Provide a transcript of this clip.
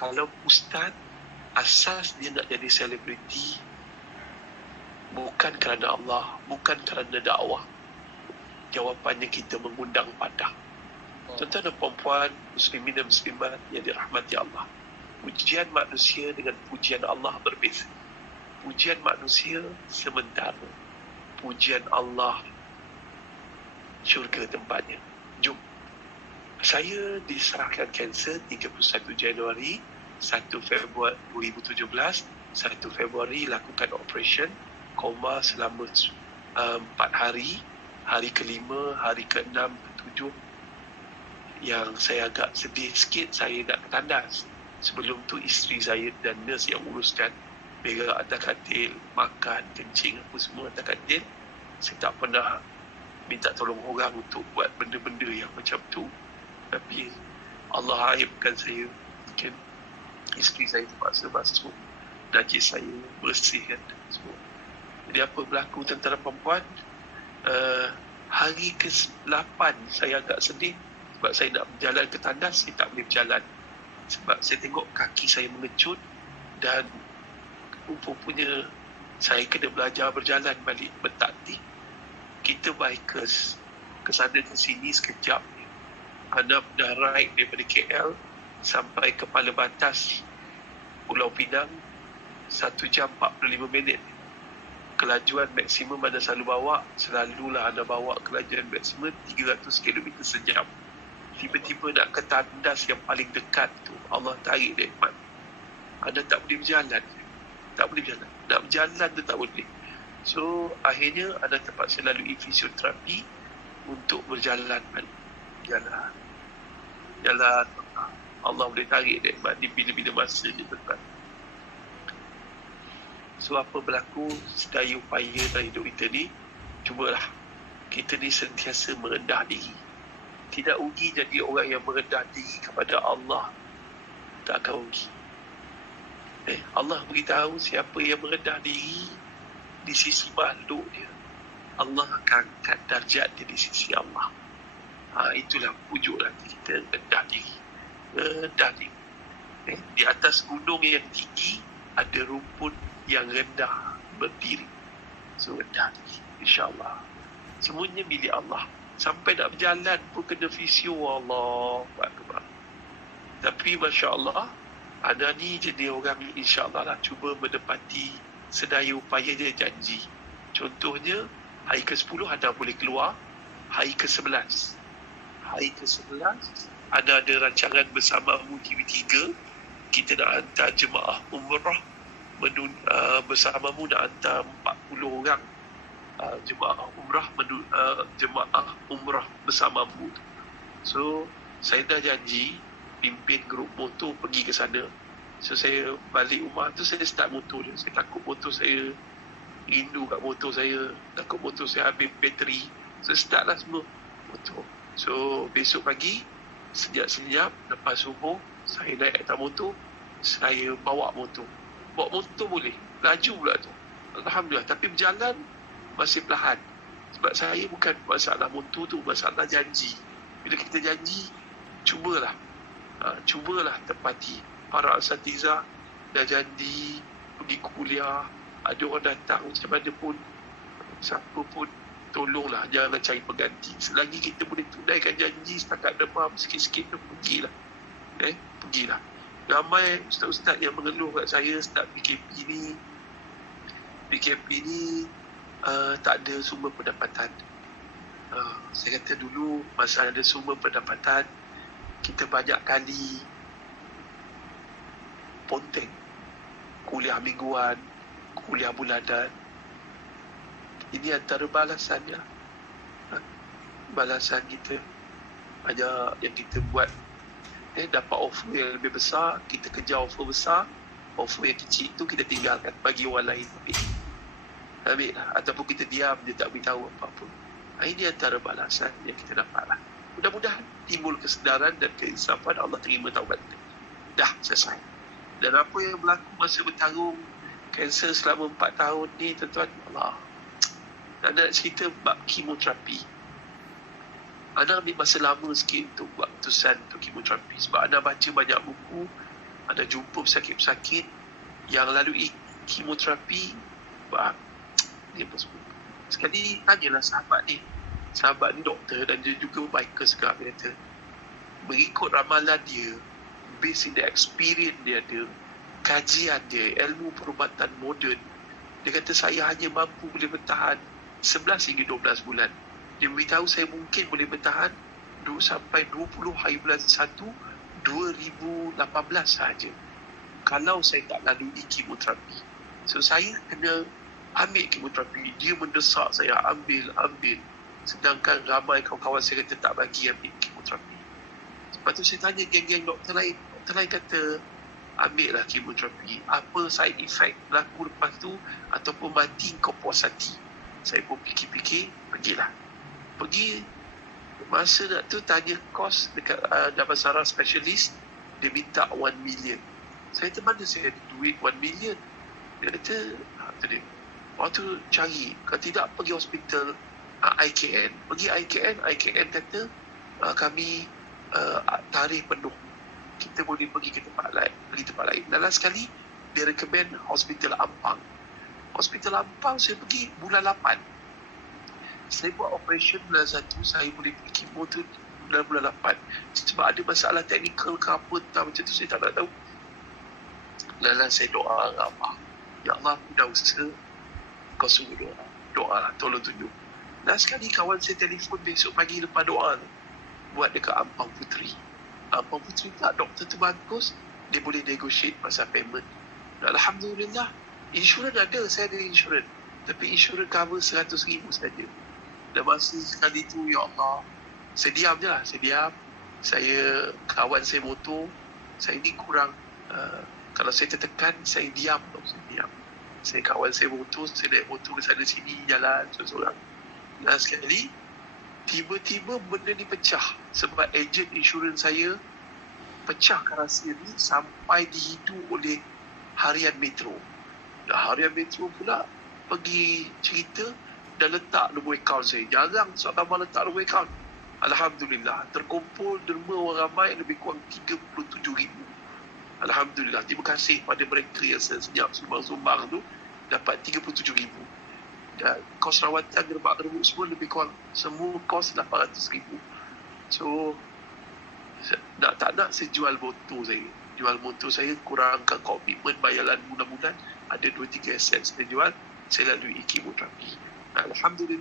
Kalau ustaz asas dia nak jadi selebriti bukan kerana Allah, bukan kerana dakwah, jawapannya kita mengundang padah. Tuan-tuan dan puan-puan, muslimin dan muslimat yang dirahmati Allah, pujian manusia dengan pujian Allah berbeza. Pujian manusia sementara, pujian Allah syurga tempatnya. Jom. Saya diserahkan kanser 31 Januari, 1 Februari 2017, 1 Februari lakukan operation, koma selama 4 hari, hari ke-5, hari ke-6, ke-7. Yang saya agak sedih sikit, saya nak tandas. Sebelum tu isteri saya dan nurse yang uruskan, berak atas katil, makan, kencing apa semua atas katil. Saya tak pernah minta tolong orang untuk buat benda-benda yang macam tu. Tapi Allah aibkan saya. Mungkin isteri saya terpaksa basuh najis saya, bersihkan semua. Jadi apa berlaku tuan-tuan dan puan-puan, hari ke-8 saya agak sedih sebab saya nak berjalan ke tandas, saya tak boleh berjalan sebab saya tengok kaki saya mengecut dan rupanya saya kena belajar berjalan balik bertaktik. Kita bikers kesana ke sini sekejap, anda dah ride daripada KL sampai kepala batas Pulau Pinang 1 jam 45 minit. Kelajuan maksimum anda selalu bawa, selalulah anda bawa kelajuan maksimum 300 km sejam. Tiba-tiba nak ke tandas yang paling dekat tu, Allah tarik nikmat. Anda tak boleh berjalan. Tak boleh berjalan. Nak berjalan tu tak boleh. So, akhirnya anda terpaksa lalui fisioterapi untuk berjalan balik. Jalan. Allah boleh tarik nikmat di bila-bila masa je tuan. So apa berlaku, sedaya upaya dalam hidup kita ni, cubalah kita ni sentiasa merendah diri. Tidak rugi jadi orang yang merendah diri kepada Allah. Tak akan rugi. Allah beritahu siapa yang merendah diri di sisi makhluk dia, Allah akan angkat darjat dia di sisi Allah. Itulah wujud nanti kita rendah diri. Rendah diri. Di atas gunung yang tinggi ada rumput yang rendah berdiri. So rendah diri, insyaAllah. Semuanya milik Allah. Sampai nak berjalan pun kena fisio. Allah Akbar. Tapi Masya Allah, anda ni jadi orang insyaAllah lah cuba menepati sedaya upaya dia janji. Contohnya, hari ke-10 anda boleh keluar. Hari ke-11 anda ada rancangan bersamamu TV3. Kita nak hantar jemaah umrah bersamamu, nak hantar 40 orang jemaah umrah bersamamu. So saya dah janji pimpin grup motor pergi ke sana. So saya balik rumah tu, saya start motor dia. Saya takut motor saya, rindu kat motor saya, takut motor saya habis bateri. So start lah semua motor. So besok pagi senyap-senyap lepas subuh, saya naik atas motor, saya bawa motor boleh, laju pula tu, Alhamdulillah. Tapi berjalan masih perlahan. Sebab saya bukan masalah motor tu, masalah janji. Bila kita janji, cubalah tepati. Para asatizah dah janji pergi kuliah, ada orang datang macam mana pun, siapa pun, tolonglah, jangan cari pengganti. Selagi kita boleh tunaikan janji setakat demam sikit-sikit tu, pergilah. Ramai ustaz-ustaz yang mengeluh kat saya, start PKP ni tak ada sumber pendapatan. Saya kata dulu masa ada sumber pendapatan, kita banyak kali ponteng, kuliah mingguan, kuliah bulanan. Ini antara balasannya. Balasan kita. Banyak yang kita buat. Dapat offer yang lebih besar, kita kejar offer besar. Offer yang kecil tu kita tinggalkan, bagi orang lain ambil lah. Ataupun kita diam, dia tak beritahu apa-apa. Ini antara balasan yang kita dapat lah. Mudah-mudahan timbul kesedaran dan keinsafan, Allah terima taubat kita. Dah selesai. Dan apa yang berlaku masa bertarung kanser selama 4 tahun ni, tuan-tuan, Allah, nak cerita bab kemoterapi. Anda ambil masa lama sikit untuk buat keputusan untuk kemoterapi. Sebab anda baca banyak buku, anda jumpa pesakit-pesakit yang lalui kemoterapi, dia pun semua. Sekali tanyalah sahabat ni doktor dan dia juga biker juga. Dia kata mengikut ramalan dia, based in the experience dia ada, kajian dia, ilmu perubatan moden, dia kata saya hanya mampu boleh bertahan 11 hingga 12 bulan. Dia beritahu saya mungkin boleh bertahan sampai 20 hari bulan 1 2018 sahaja kalau saya tak lalui kemoterapi. So saya kena ambil kemoterapi. Dia mendesak saya ambil. Sedangkan ramai kawan-kawan saya kata tak bagi ambil kemoterapi. Lepas tu saya tanya geng-geng doktor lain. Doktor lain kata ambil lah kemoterapi. Apa side effect berlaku lepas tu ataupun mati kau puas hati. Saya pun fikir-fikir, pergilah. Pergi, masa nak tu tanya kos dekat Damansara Specialist, dia minta 1 million. Saya kata mana saya ada duit 1 million. Dia kata, waktu cari, kalau tidak pergi hospital IKN. Pergi IKN kata kami tarikh penuh. Kita boleh pergi ke tempat lain. Dan last sekali, dia recommend Hospital Ampang. Hospital Ampang saya pergi bulan 8. Saya buat operation bulan 1, saya boleh pergi kemo tu bulan 8. Sebab ada masalah teknikal ke apa, tak macam tu saya tak nak tahu. Dan saya doa dengan Allah. Ya Allah, aku dah usaha, kau suruh doa, tolong tunjuk. Dan sekali kawan saya telefon besok pagi lepas doa tu, buat dekat Ampang Puteri. Ampang Puteri tak, doktor tu bagus, dia boleh negotiate pasal payment. Dan Alhamdulillah, insurans ada, saya ada insurans. Tapi insurans cover 100,000 saja. Dan masa sekali tu, ya Allah, saya diam je lah, saya kawan saya motor, saya ni kurang, kalau saya tertekan, saya diam. Saya kawan saya motor, saya naik motor ke sana sini, jalan seorang-seorang. Dan sekali, tiba-tiba benda ni pecah. Sebab ejen insurans saya pecahkan rahsia ni sampai dihidu oleh Harian Metro. Dan Harian Metro pula pergi cerita dan letak nombor akaun saya. Jarang seorang gambar letak nombor akaun. Alhamdulillah, terkumpul derma orang ramai lebih kurang 37,000. Alhamdulillah, terima kasih pada mereka yang senyap sumbang-sumbang tu dapat 37,000. Dan kos rawatan gerbak-gerbuk semua lebih kurang semua kos 800,000. So tak nak saya jual motor saya. Jual motor saya kurangkan komitmen bayaran bulan-bulan. Ada 2-3 aset saya jual, saya lalui kemoterapi. Alhamdulillah.